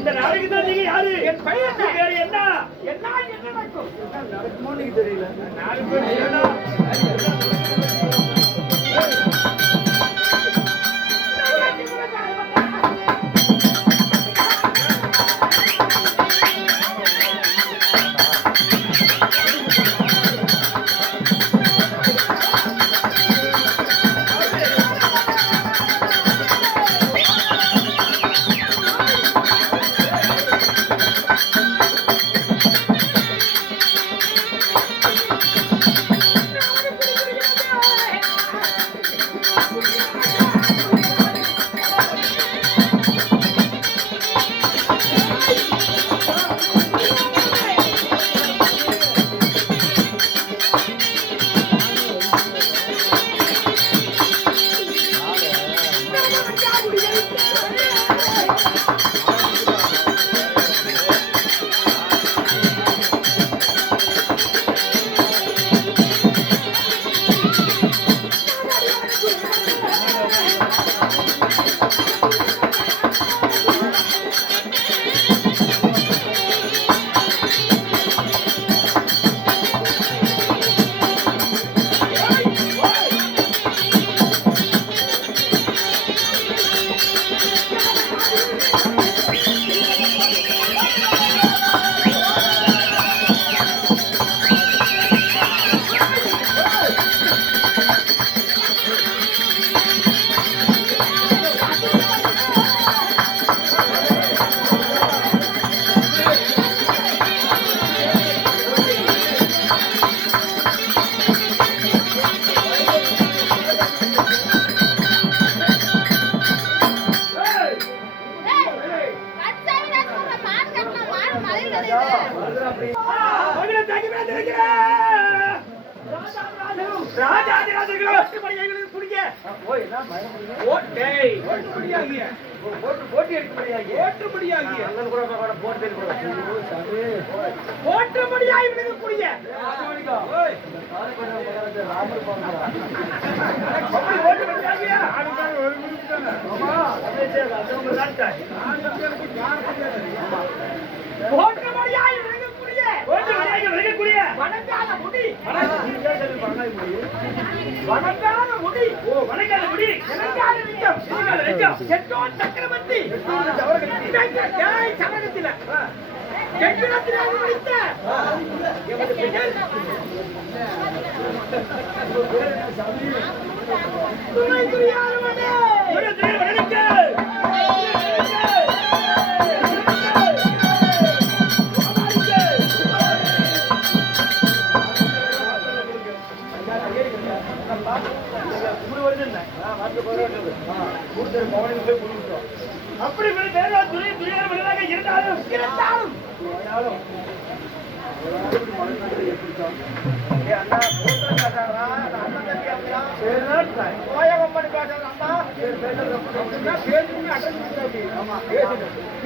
இந்த நாளைக்கு தான் நீங்க யாரு? என் பையன் வேற என்ன என்ன நடக்கும்? நடக்குமோ நீங்க தெரியல. 4 பேர் சக்கரவர்த்தி அப்படி இருந்தாலும்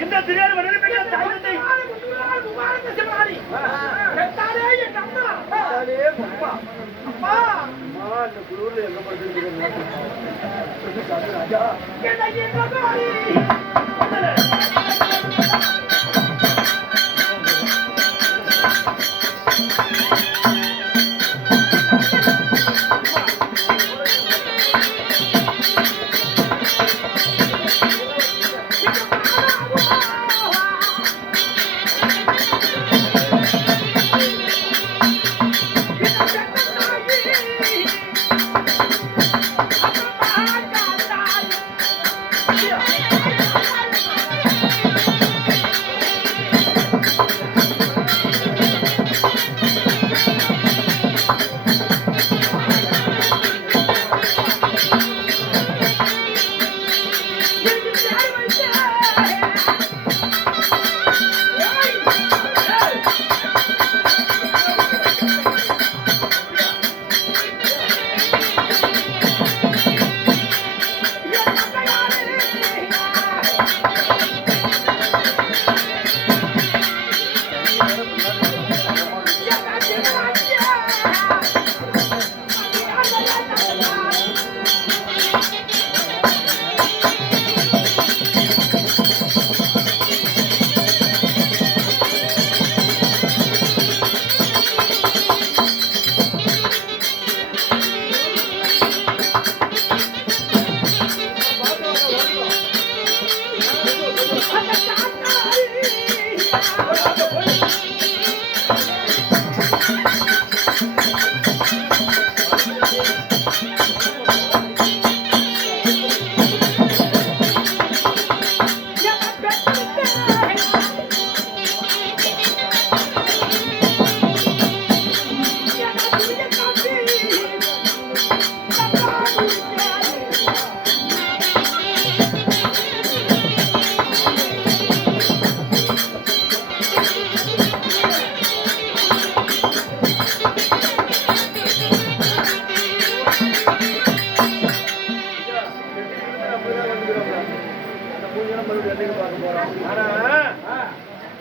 இந்த திரையாடு குழுவில் எங்க படுத்து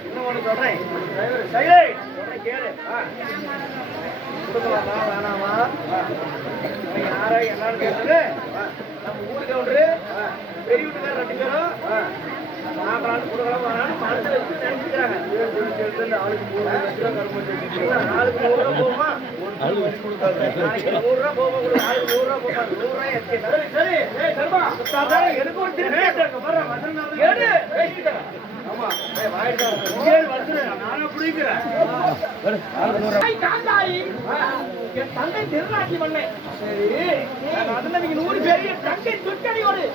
இன்னும் ஒண்ணு சொல்றேன். சைலே, சொல்றேன் கேளு. கொடுக்கலாமா வேணாமா? அவன் யாரா என்னன்னு கேட்டது நம்ம ஊருக்கு ஒன்று பெரிய வீட்டுக்காரர் 2 பேரும் நாங்களாம் கொடுக்கலாம் வேணாலும் மனசுல வச்சு நினைச்சுக்கிறாங்க. ஆளுக்கு 3 லட்சம் ஆளுக்கு 100 ரூபா போகுமா? நாளைக்கு 100 ரூபா போகும். ஆளுக்கு 100 ரூபா போகும். 100 ரூபாய் எத்தி. சரி ஏய் சர்மா எனக்கு ஒரு திருப்பி எடு பேசிட்டேன். ஆமா வாயிட்டா ஏழு வருஷம் நானே புடிக்கிறேன். காந்தாயி என் தந்தை திருநாட்டி பண்ணேன். சரி அதுல நீங்க 100 பேர் என் தங்கை துக்கடியோடு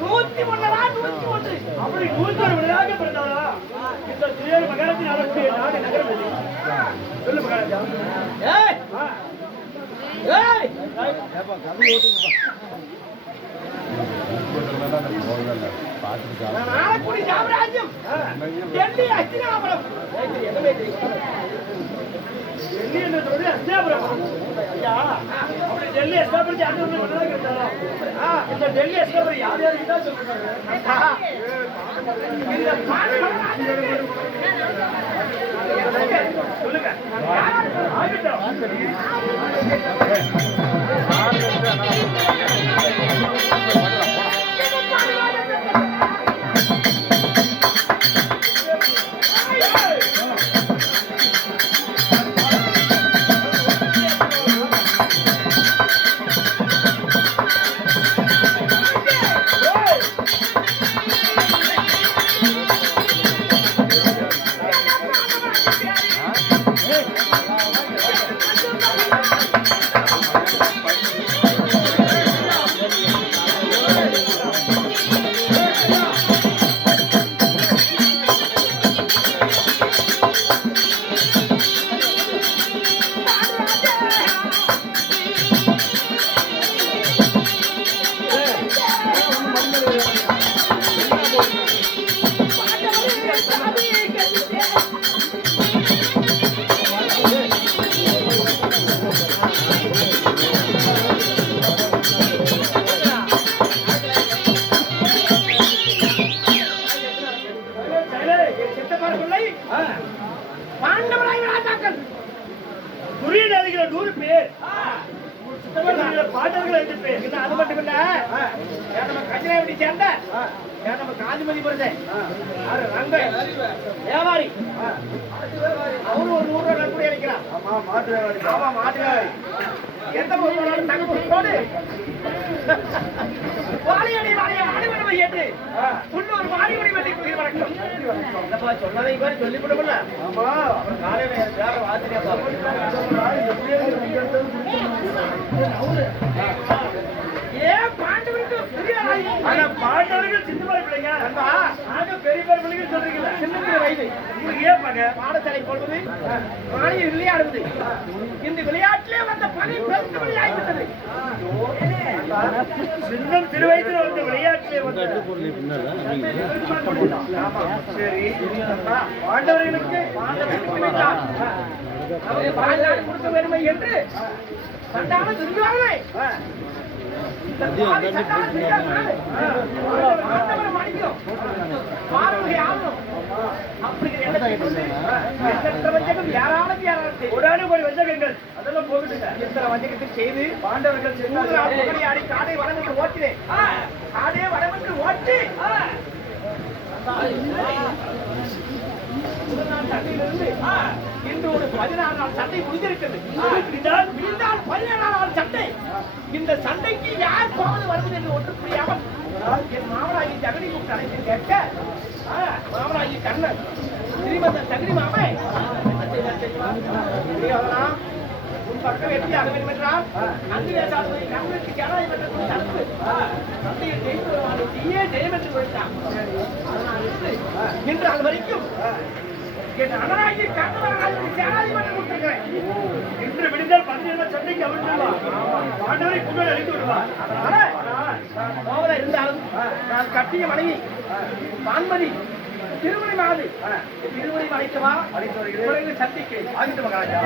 101 அப்படி 101 விளையாக பிறந்தவரா? இந்த திரு மகாராஜின் அரசு நாடு நகரம் இல்லை. சொல்லு மகாராஜா. ஏய் ஏய் நாளக்குடி சாம்ராஜ்யம் டெல்லி அஸ்தினாபுரம் டெல்லி என்று சொல்லி அஸ்தினாபுரம். ஐயா அப்படி டெல்லி எஸ்டாபிலிட்டி அந்த ஒரு பண்ணதாக இருந்தாரா? இந்த டெல்லி எஸ்டாபிலிட்டி யார் யார் இருந்தா சொல்லுங்க. இந்த சொல்லுங்க ஆகட்டும். பாண்டவராய் ராஜாக்கள் துரியன் அடிக்கிற 100 பேர் பாட்டர்கள் 5 பேர். இன்னும் அது மட்டும் இல்ல நம்ம கஞ்சனாவடி சேர்ந்த நம்ம காந்திமதி பிறந்த ரங்க வியாபாரி அவரு ஒரு 100 ரூபாய் நன்கொடை அளிக்கிறார். ஆமா மாட்டு வியாபாரி. ஆமா மாட்டு வியாபாரி எந்த ஒரு தங்க வாலியடி வாலிய வாலிபனை ஏற்று முன்னொரு வாலிபடி வெள்ளி குயில் வணக்கம். என்னப்பா சொன்னதை கூட சொல்லிவிடும்ல. ஆமா அப்புறம் காலையில வேற வாத்திரியா ஏன் பாண்டவருக்கு ஆனா பாண்டவர்கள் சின்ன பிள்ளைங்க. நாங்க பெரிய பிள்ளைங்க சொல்றீங்களா? சின்ன வயது உங்களுக்கு ஏன் பாங்க பாடசாலை கொள்வது மானிய விளையாடுவது இந்த விளையாட்டிலே வந்த பணி பெருத்து விளையாடிவிட்டது. சின்னம் சிறு வயசுல வந்து விளையாட்டிலே வந்து ஆமா சரி பாண்டவர்களுக்கு அவரை பாண்டாடு கொடுக்க வேண்டுமை என்று சண்டான துரியோதனை செய்து பாண்டவர்கள் ஆடி காடை வடமென்று ஓட்டினேன். காடே வடமென்று ஓட்டி சண்டையிலிருந்து இன்று ஒரு 16 நாள் சண்டை முடிந்திருக்கிறது. 17 நாள் சண்டை. இந்த சண்டைக்கு யார் போவது வருவது என்று ஒன்று புரியாமல் என் மாமனாகி ஜகடி கூப்பிட்டு அழைத்து கேட்க மாமனாகி கண்ணன் ஸ்ரீமந்த தகுதி மாமை உன் பக்கம் வெற்றி ஆக வேண்டும் என்றால் நன்றி வேசாதுவை கண்ணுக்கு கேடாய் பெற்ற தடுப்பு சண்டையை ஜெயித்து வருவாங்க நீயே ஜெயம் என்று கொடுத்தான். இன்று அது வரைக்கும் என் அனராகி கண்ணவராகி கேடாய் பெற்று கொடுத்திருக்கிறேன். இன்று விடுதல் 17 சண்டைக்கு அவிழ்ந்துடுவார். பாண்டவரை கொண்டு அழைத்து விடுவார். போவதா இருந்தாலும் நான் கட்டிய மனைவி வான்மதி திருமணி மாது திருமணி அழைக்கவா அழைத்து வருகிறேன். சந்திக்கிறேன். ஆகிட்டு மகாராஜா.